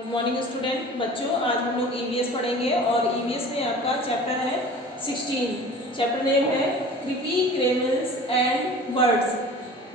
Good morning student बच्चों, आज हम लोग ईवीएस पढ़ेंगे और ईवीएस में आपका चैप्टर है 16। चैप्टर नेम है क्रीपी क्रेमल्स एंड बर्ड्स,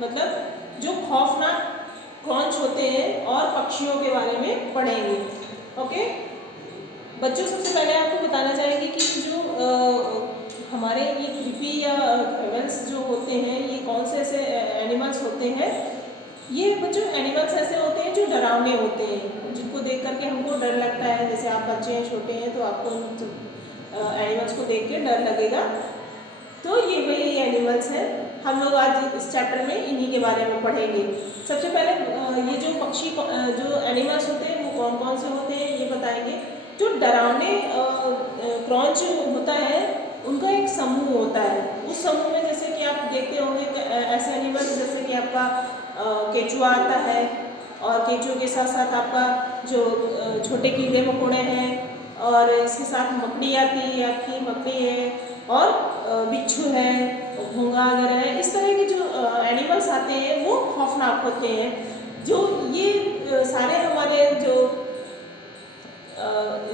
मतलब जो खौफनाक क्रॉन्च होते हैं और पक्षियों के बारे में पढ़ेंगे। ओके बच्चों, सबसे पहले आपको बताना चाहेंगे कि जो हमारे ये क्रीपी या क्रेमल्स जो होते हैं ये कौन से ऐसे एनिमल्स होते हैं। ये बच्चों एनिमल्स ऐसे होते हैं जो डरावने होते हैं, जिनको देख करके हमको डर लगता है। जैसे आप बच्चे हैं, छोटे हैं, तो आपको एनिमल्स को देख के डर लगेगा। तो ये वही एनिमल्स हैं। हम लोग आज इस चैप्टर में इन्हीं के बारे में पढ़ेंगे। सबसे पहले ये जो पक्षी जो एनिमल्स होते हैं वो कौन कौन से होते हैं ये बताएंगे। जो डरावने क्रॉन्च होता है उनका एक समूह होता है। उस समूह में जैसे कि आप देखते होंगे ऐसे एनिमल्स जैसे कि आपका केचुआ आता है, और केचुए के साथ साथ आपका जो छोटे कीड़े मकोड़े हैं, और इसके साथ मकड़ी आती है, आपकी मकड़ी है, और बिच्छू है, घोंघा वगैरह है। इस तरह के जो एनिमल्स आते हैं वो खौफनाक होते हैं। जो ये सारे हमारे जो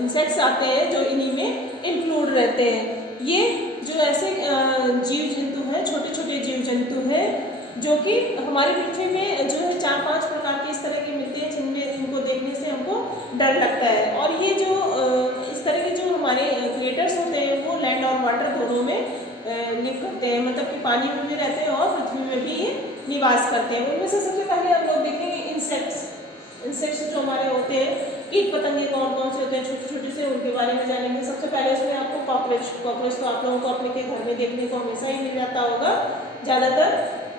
इंसेक्ट्स आते हैं जो इन्हीं में इंक्लूड रहते हैं। ये जो ऐसे जीव जंतु हैं, छोटे छोटे जीव जंतु हैं, जो कि हमारी पृथ्वी में जो है 4-5 प्रकार के इस तरह के मिलते हैं, जिनमें इनको देखने से हमको डर लगता है। और ये जो इस तरह के जो हमारे क्रिएटर्स होते हैं वो लैंड और वाटर दोनों में लिव करते हैं, मतलब कि पानी में भी रहते हैं और पृथ्वी में भी ये निवास करते हैं। उनमें से सबसे पहले हम लोग देखेंगे इंसेक्ट्स। इंसेक्ट्स जो हमारे होते हैं, कीट पतंगे कौन कौन से होते हैं, छोटे छोटे से, उनके बारे में जानेंगे। सबसे पहले उसमें आपको कॉकरोच तो आप लोगों को अपने के घर में देखने को हमेशा ही मिल जाता होगा ज़्यादातर,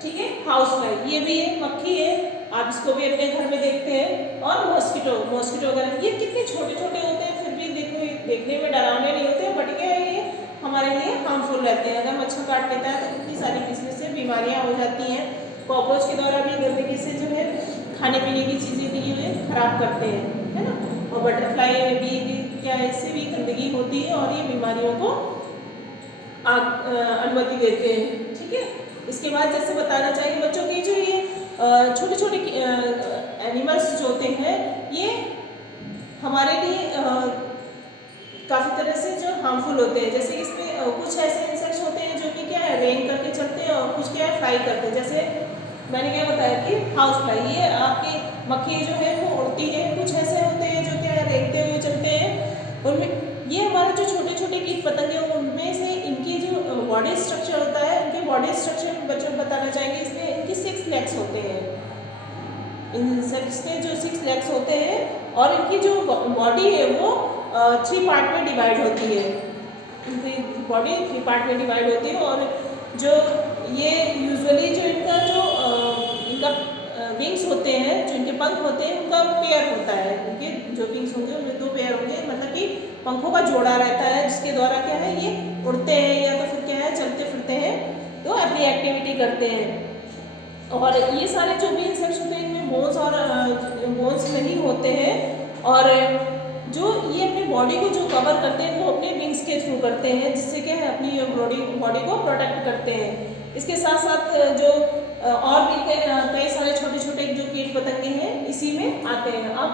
ठीक है। हाउस फ्लाई, ये भी एक मक्खी है, आप इसको भी अपने घर में देखते हैं। और मॉस्किटो वगैरह, ये कितने छोटे छोटे होते हैं, फिर भी देखो देखने में डरावने नहीं होते, बट क्या है ये हमारे लिए हार्मफुल रहते हैं। अगर मच्छर काट लेता है तो कितनी सारी किस्म से बीमारियाँ हो जाती हैं। कॉकरोच के द्वारा भी गंदगी से जो है खाने पीने की चीज़ें भी ये खराब करते हैं, है ना। और बटरफ्लाई में भी क्या है, इससे भी गंदगी होती है और ये बीमारियों को अनुमति देते हैं, ठीक है। इसके बाद जैसे बताना चाहिए बच्चों की जो ये छोटे छोटे एनिमल्स जो होते हैं ये हमारे लिए काफ़ी तरह से जो हार्मफुल होते हैं। जैसे इसमें कुछ ऐसे इंसेक्ट्स होते हैं जो कि क्या है रेन करके चलते हैं, और कुछ क्या है फ्लाई करते हैं। जैसे मैंने क्या बताया कि हाउस फ्लाई, ये आपकी मक्खी जो है वो उड़ती है। कुछ ऐसे होते हैं जो क्या है रेंगते हुए चलते हैं। उनमें ये हमारे जो छोटे छोटे कीट पतंगे हैं उनमें से इनकी जो बॉडी स्ट्रक्चर होता है, उनके बॉडी स्ट्रक्चर बच्चों को बताना चाहेंगे। इसमें इनकी 6 लेग्स होते हैं। इंसेक्ट्स के जो 6 लेग्स होते हैं, और इनकी जो बॉडी है वो 3 पार्ट में डिवाइड होती है। इनकी बॉडी 3 पार्ट में डिवाइड होती है। और जो ये यूजुअली जो इनका विंग्स होते हैं, जो इनके पंख होते हैं, उनका पेयर होता है। इनके जो विंग्स होंगे उनमें 2 पेयर होंगे, मतलब कि पंखों का जोड़ा रहता है, जिसके द्वारा क्या है ये उड़ते हैं या तो फिर क्या है चलते फिरते हैं, तो अपनी एक्टिविटी करते हैं। और ये सारे जो भी इंसेक्ट्स होते हैं इनमें बोन्स नहीं होते हैं, और जो ये अपनी बॉडी को जो कवर करते हैं वो अपने विंग्स के थ्रू करते हैं, जिससे क्या है अपनी बॉडी को प्रोटेक्ट करते हैं। इसके साथ साथ जो और भी कई सारे छोटे छोटे जो कीट पतंगे हैं इसी में आते हैं। अब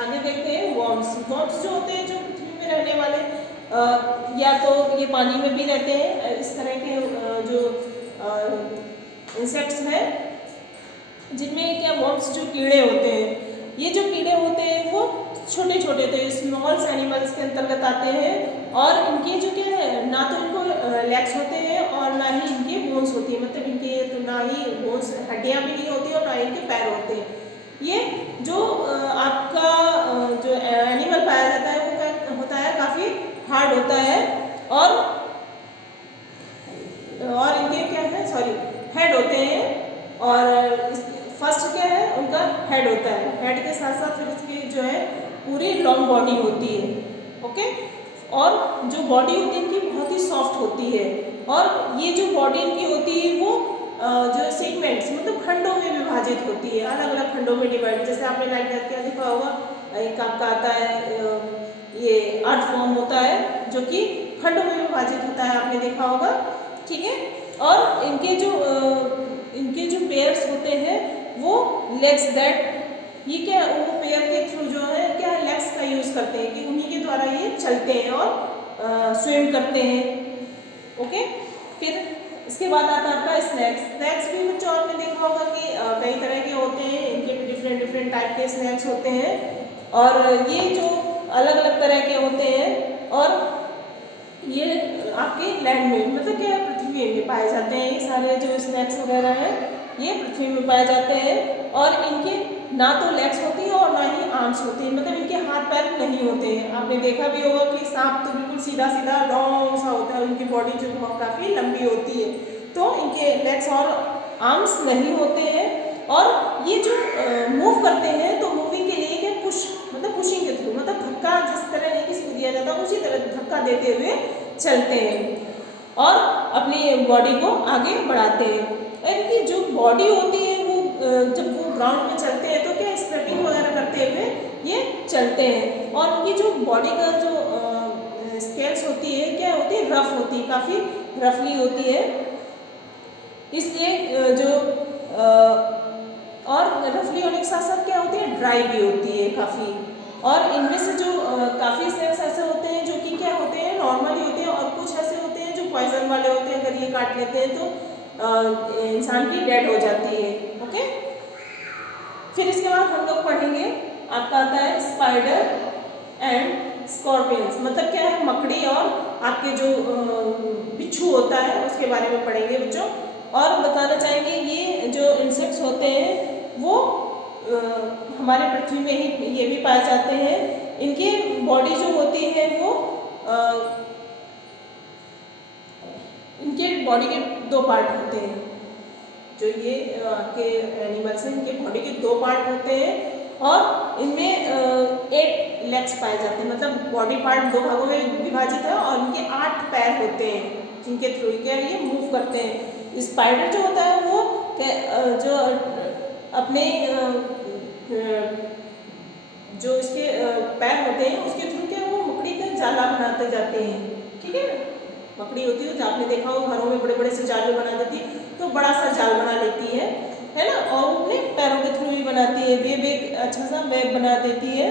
आगे देखते हैं वॉर्म्स जो होते हैं, जो पृथ्वी में रहने वाले या तो ये पानी में भी रहते हैं। इस तरह के जो इंसेक्ट्स हैं जिनमें क्या वॉर्म्स जो कीड़े होते हैं, ये जो कीड़े होते हैं वो छोटे छोटे तो स्मॉल्स एनिमल्स के अंतर्गत आते हैं। और इनके जो क्या है ना तो इनको लेग्स होते हैं और ना ही इनकी बोन्स होती है, मतलब इनके तो ना ही बोन्स हड्डियाँ भी नहीं होती और ना ही इनके पैर होते हैं। ये जो आपका जो एनिमल पाया जाता है वो क्या होता है, काफ़ी हार्ड होता है। और इनके क्या है हेड होते हैं। और फर्स्ट क्या है उनका हेड होता है, हेड के साथ साथ फिर इसकी जो है पूरी लॉन्ग बॉडी होती है, ओके। और जो बॉडी होती है इनकी बहुत ही सॉफ्ट होती है। और ये जो बॉडी इनकी होती है वो जो सेगमेंट्स मतलब खंडों में विभाजित होती है, अलग अलग खंडों में डिवाइड। जैसे आपने लाइक क्या देखा होगा, एक आपका आता है ये अर्थ फॉर्म होता है जो कि खंडों में विभाजित होता है, आपने देखा होगा, ठीक है। और इनके जो पेयर्स होते हैं वो लेग्स दैट, ये क्या वो पेयर के थ्रू जो है क्या लेग्स यूज़ करते हैं कि उन्हीं के द्वारा ये चलते हैं और स्विम करते हैं। ओके, फिर इसके बाद आता है आपका स्नैक्स। स्नैक्स भी बच्चों आपने देखा होगा कि कई तरह के होते हैं, इनके भी डिफरेंट डिफरेंट टाइप के स्नैक्स होते हैं और ये जो अलग अलग तरह के होते हैं और ये आपके लैंड में मतलब क्या है, पृथ्वी में पाए जाते हैं। ये सारे जो स्नैक्स वगैरह हैं ये पृथ्वी में पाए जाते हैं और इनके ना तो लेग्स होती है और ना ही आर्म्स होती है, मतलब इनके हाथ पैर नहीं होते हैं। आपने देखा भी होगा कि सांप तो बिल्कुल सीधा सीधा लॉन्ग सा होता है, उनकी बॉडी जो बहुत काफ़ी लंबी होती है, तो इनके लेग्स और आर्म्स नहीं होते हैं। और ये जो मूव करते हैं तो मूविंग के लिए क्या पुश मतलब पुशिंग के थ्रू, मतलब धक्का जिस तरह नहीं किसी को दिया जाता है उसी तरह धक्का देते हुए चलते हैं और अपनी बॉडी को आगे बढ़ाते हैं। इनकी जो बॉडी होती है वो जब वो ग्राउंड में चलते हैं तो क्या स्ट्रेटिंग वगैरह करते हुए ये चलते हैं और उनकी जो बॉडी का जो स्केल्स होती है क्या होती है, रफ होती है, काफ़ी रफली होती है, इसलिए जो और रफली होने के साथ साथ क्या होती है, ड्राई भी होती है काफ़ी। और इनमें से जो काफ़ी स्नैक्स ऐसे होते हैं जो कि क्या होते हैं, नॉर्मली होते हैं और कुछ ऐसे होते हैं जो पॉइजन वाले होते हैं, अगर ये काट लेते हैं तो इंसान की डेड हो जाती है। ओके, फिर इसके बाद हम लोग पढ़ेंगे आपका आता है स्पाइडर एंड स्कॉर्पियंस, मतलब क्या है, मकड़ी और आपके जो बिच्छू होता है उसके बारे में पढ़ेंगे बच्चों। और बताना चाहेंगे ये जो इंसेक्ट्स होते हैं वो हमारे पृथ्वी में ही ये भी पाए जाते हैं। इनकी बॉडी जो होती है वो इनके बॉडी के दो पार्ट होते हैं, जो ये आपके एनिमल्स हैं इनके बॉडी के दो पार्ट होते हैं और इनमें 8 लेग्स पाए जाते हैं, मतलब बॉडी पार्ट दो भागों में विभाजित है और इनके 8 पैर होते हैं जिनके थ्रू क्या ये मूव करते हैं। स्पाइडर जो होता है वो जो अपने जो इसके पैर होते हैं उसके थ्रू क्या वो मकड़ी का जाला बनाते जाते हैं। ठीक है, मकड़ी होती है जो आपने देखा हो घरों में बड़े बड़े से जाल बना देती है, तो बड़ा सा जाल बना लेती है ना, और वो अपने पैरों के थ्रू ही बनाती है, वेब एक अच्छा सा वेब बना देती है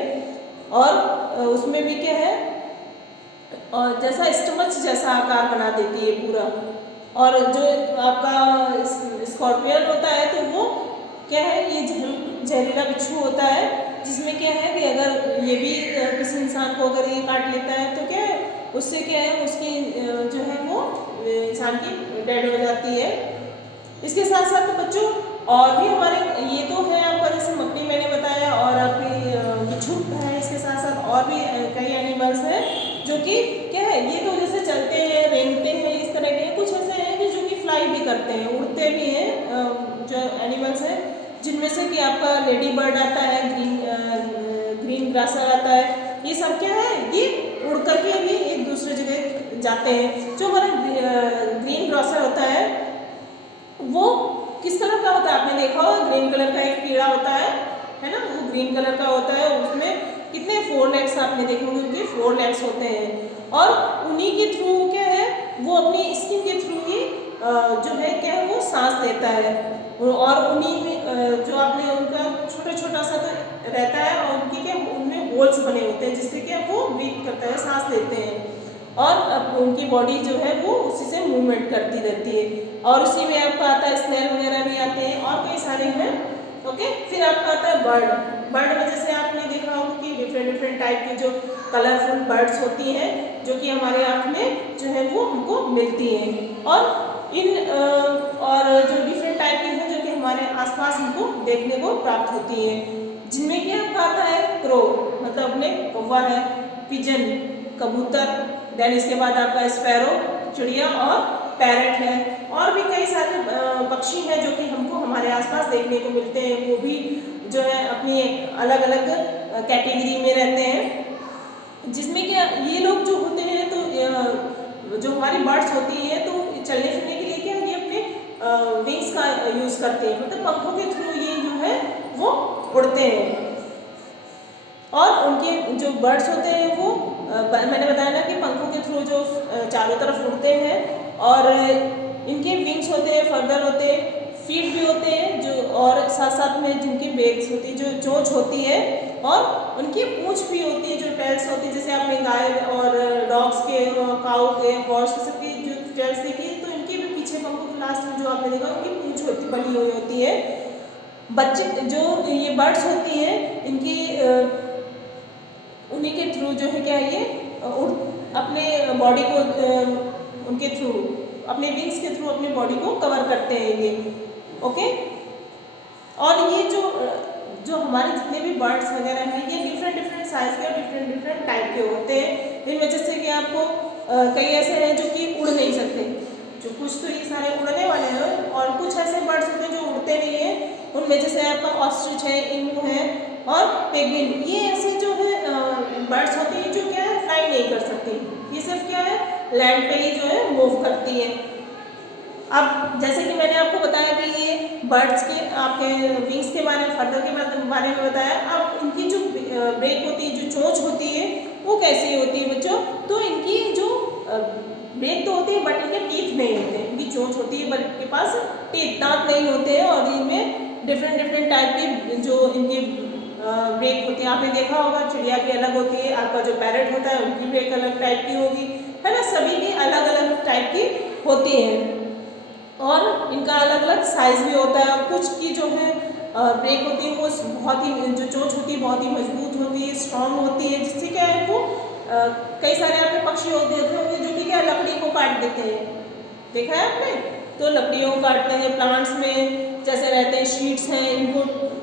और उसमें भी क्या है और जैसा स्टमच जैसा आकार बना देती है पूरा। और जो आपका स्कॉर्पियन होता है तो वो क्या है, ये जहरीला बिच्छू होता है जिसमें क्या है कि अगर ये भी किसी इंसान को अगर ये काट लेता है तो क्या है उससे क्या है उसकी जो है वो इंसान की डेड हो जाती है। इसके साथ साथ बच्चों और भी हमारे ये तो है आपका जैसे मकड़ी मैंने बताया और आपकी बिच्छू है, इसके साथ साथ और भी कई एनिमल्स हैं जो कि क्या है ये तो जैसे चलते हैं रेंगते हैं इस तरह के, कुछ ऐसे हैं कि जो कि फ्लाई भी करते हैं, उड़ते भी हैं जो एनिमल्स हैं, जिनमें से कि आपका लेडी बर्ड आता है, ग्रीन ग्रासर आता है, ये सब क्या है ये उड़ करके भी एक दूसरे जगह जाते हैं। जो हमारा ग्रीन ग्रासर होता है वो किस तरह का होता है, आपने देखा होगा ग्रीन कलर का एक कीड़ा होता है ना, वो ग्रीन कलर का होता है, उसमें कितने 4 लेग्स आपने देखे होंगे, उनके 4 लेग्स होते हैं और उन्हीं के थ्रू क्या है वो अपनी स्किन के थ्रू ही जो है क्या है वो सांस लेता है और उन्हीं में जो आपने उनका छोटा छोटा सा रहता है और उनकी क्या उनमें होल्स बने होते हैं जिससे क्या वो ब्रीथ करता है, सांस लेते हैं और उनकी बॉडी जो है वो उसी से मूवमेंट करती रहती है। और उसी में आपका आता है स्नेल वगैरह भी आते हैं और कई सारे हैं। ओके, फिर आपका आता है बर्ड में जैसे आपने देखा होगा कि डिफरेंट टाइप की जो कलरफुल बर्ड्स होती हैं जो कि हमारे आँख में जो है वो हमको मिलती हैं और इन और जो डिफरेंट टाइप की हैं जो कि हमारे आसपास हमको देखने को प्राप्त होती हैं, जिनमें क्या आपका आता है क्रो, मतलब अपने कौवा है, पिजन कबूतर, देन इसके बाद आपका स्पैरो चिड़िया और पैरट है और भी कई सारे पक्षी हैं जो कि हमको हमारे आसपास देखने को मिलते हैं, वो भी जो है अपनी अलग अलग कैटेगरी में रहते हैं, जिसमें क्या ये लोग जो होते हैं तो जो हमारी बर्ड्स होती हैं तो चलने फिरने के लिए क्या ये अपने विंग्स का यूज़ करते हैं, मतलब पंखों के थ्रू ये जो है वो उड़ते हैं। और उनके जो बर्ड्स होते हैं वो मैंने बताया ना कि पंखों के थ्रू जो चारों तरफ उड़ते हैं और इनके विंग्स होते हैं, फर्दर होते हैं, फीट भी होते हैं जो और साथ साथ में जिनकी बेक्स होती है जो चोंच होती है और उनकी पूंछ भी होती है जो टेल्स आपने गाय और डॉग्स के, काऊ के, हॉर्स के सबकी जो टेल्स देखी, तो इनके भी पीछे पंखों के लास्ट में जो आपने देखा उनकी पूंछ होती बनी हुई होती है। बच्चे जो ये बर्ड्स होती हैं, इनकी उन्हीं के थ्रू जो है क्या है, ये अपने बॉडी को उनके थ्रू, अपने विंग्स के थ्रू अपने बॉडी को कवर करते हैं ये। ओके, और ये जो हमारे जितने भी बर्ड्स वगैरह हैं, ये डिफरेंट डिफरेंट साइज के और डिफरेंट डिफरेंट टाइप के होते हैं। इनमें जैसे कि आपको कई ऐसे हैं जो कि उड़ नहीं सकते, जो कुछ तो ये सारे उड़ने वाले हैं, और कुछ ऐसे बर्ड्स होते हैं जो उड़ते नहीं हैं। उनमें जैसे आपका ऑस्ट्रिच है, इमू है और पेंगुइन, ये ऐसे जो है बर्ड्स होती हैं जो क्या है, फ्लाई नहीं कर सकती। ये सिर्फ क्या है, लैंड पे ही जो है मूव करती है। अब जैसे कि मैंने आपको बताया कि ये बर्ड्स के आपके विंग्स के बारे में, फर्दर के बारे में बताया। अब इनकी जो ब्रेक होती है, जो चोंच होती है, वो कैसी होती है बच्चों? तो इनकी जो ब्रेक तो होती है बट इनके टीथ नहीं होते हैं। इनकी चोंच होती है बट इनके पास टीथ, दांत नहीं होते हैं, और इनमें डिफरेंट डिफरेंट टाइप की जो इनकी ब्रेक होती है। आपने देखा होगा चिड़िया की अलग होती है, आपका जो पैरेट होता है उनकी ब्रेक अलग टाइप की होगी, है ना। सभी की अलग अलग टाइप की होती है, और इनका अलग अलग साइज भी होता है। कुछ की जो है ब्रेक होती है वो बहुत ही, जो चोंच होती है बहुत ही मजबूत होती है, स्ट्रांग होती है, जिससे क्या है वो कई सारे आपके पक्षी होते हैं जो कि क्या लकड़ी को काट देते हैं, देखा है आपने? तो लकड़ियों को काटते हैं, प्लांट्स में जैसे रहते हैं शीट्स हैं, इनको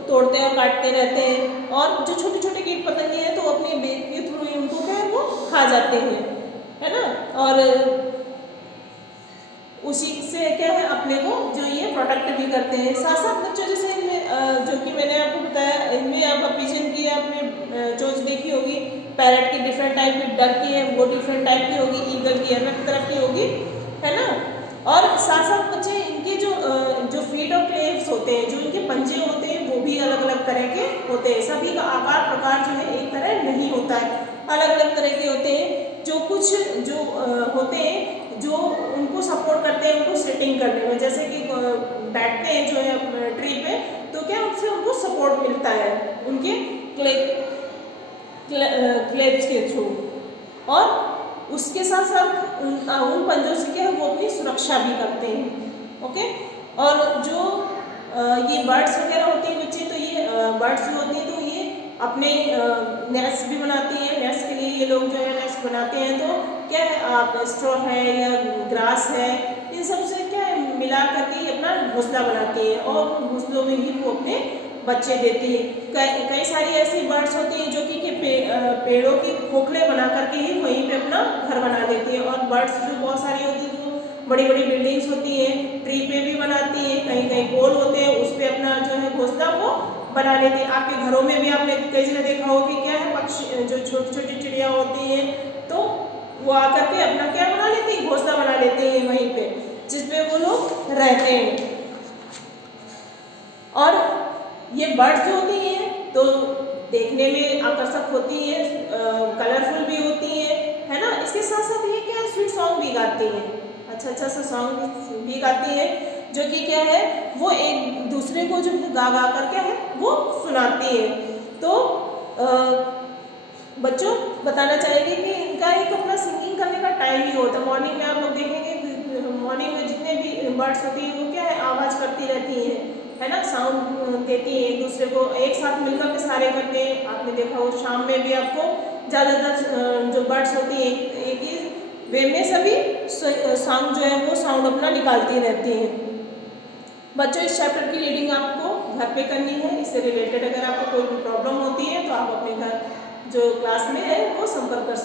तोड़ते हैं और काटते रहते हैं। और जो छोटे छोटे कीट पतंगे हैं तो अपने ब्रेक के थ्रू उनको क्या है वो खा जाते हैं, है ना। और उसी से क्या है अपने को जो ये प्रोटेक्ट भी करते हैं। साथ साथ बच्चों जैसे इनमें जो कि मैंने आपको बताया, इनमें आपका पिजन की आपने चोंच देखी होगी, पैरेट की डिफरेंट टाइप की, डक की है वो डिफरेंट टाइप की होगी, ईगल की अलग तरह की होगी, है ना। और साथ साथ बच्चे इनके जो फीट और क्लेव्स होते हैं, जो इनके पंजे होते हैं, वो भी अलग अलग तरह के होते हैं। सभी का आकार प्रकार जो है एक तरह नहीं होता है, अलग अलग तरह के होते हैं। जो कुछ जो होते हैं जो उनको सपोर्ट करते हैं उनको सिटिंग करने में, जैसे कि बैठते हैं जो है ट्री पे, तो क्या उससे उनको सपोर्ट मिलता है उनके क्लेव्स के थ्रू। और उसके साथ साथ उन पंजों से क्या है वो अपनी सुरक्षा भी करते हैं। ओके, और जो ये बर्ड्स वगैरह होती हैं बच्चे, तो ये बर्ड्स जो होती हैं तो ये अपने नेस्ट भी बनाती हैं। नेस्ट के लिए ये लोग जो है नेस्ट बनाते हैं, तो क्या है आप स्ट्रॉ है या ग्रास है, इन सब से क्या है मिला करके ये अपना घोंसला बनाती है, और घोंसलों में ही वो अपने बच्चे देती है। कई सारी ऐसी बर्ड्स होती हैं जो कि पेड़ों के खोखले बना करके ही वहीं पे अपना घर बना देती है। और बर्ड्स जो बहुत सारी होती है, जो बड़ी बड़ी बिल्डिंग्स होती हैं, ट्री पे भी बनाती है, कहीं कहीं पोल होते हैं उस पर अपना जो है घोंसला वो बना लेती है। आपके घरों में भी आपने कई जगह देखा होगा कि क्या है पक्षी जो छोटी छोटी चिड़िया होती हैं, तो वो आकर के अपना क्या बना लेती है, घोंसला बना लेते हैं वहीं पे, जिसपे वो लोग रहते हैं। और ये बर्ड्स जो होती हैं तो देखने में आकर्षक होती हैं, कलरफुल भी होती हैं, है ना। इसके साथ साथ ये क्या है स्वीट सॉन्ग भी गाती हैं, अच्छा अच्छा सा सॉन्ग भी गाती है, जो कि क्या है वो एक दूसरे को जो गा गा कर क्या है वो सुनाती है। तो बच्चों बताना चाहेंगे कि इनका एक अपना सिंगिंग करने का टाइम ही होता है। मॉर्निंग में आप लोग देखेंगे मॉर्निंग में जितने भी बर्ड्स होती हैं वो क्या है आवाज़ करती रहती हैं, है ना, साउंड देती हैं एक दूसरे को, एक साथ मिलकर के सारे करते हैं। आपने देखा हो शाम में भी आपको ज़्यादातर जो बर्ड्स होती हैं एक ही वे में सभी साउंड जो है वो साउंड अपना निकालती रहती हैं। बच्चों इस चैप्टर की रीडिंग आपको घर पे करनी है। इससे रिलेटेड अगर आपको कोई भी प्रॉब्लम होती है तो आप अपने घर जो क्लास में है वो संपर्क कर